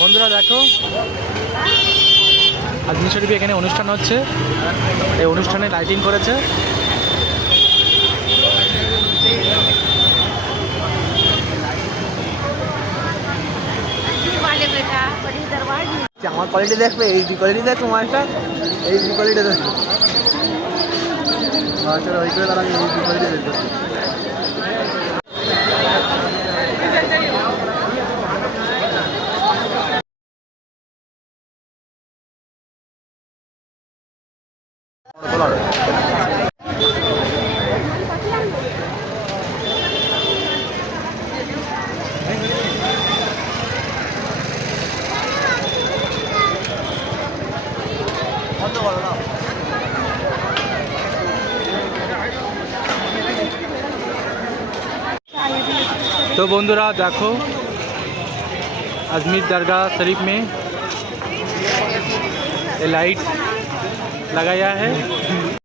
বন্ধুরা, দেখো। আজ শরীফে এখানে অনুষ্ঠান হচ্ছে। এই অনুষ্ঠানে লাইটিং করেছে। আমার কোয়ালিটি দেখবে, এই ডি কোয়ালিটি দেখো মাস্টার এই ডি কোয়ালিটি দেখবে মাছটা ওই করে তারা এই ডি কোয়ালিটি দেখবে तो बंधुरा देखो अजमेर दरगाह शरीफ में लाइट लगाया है।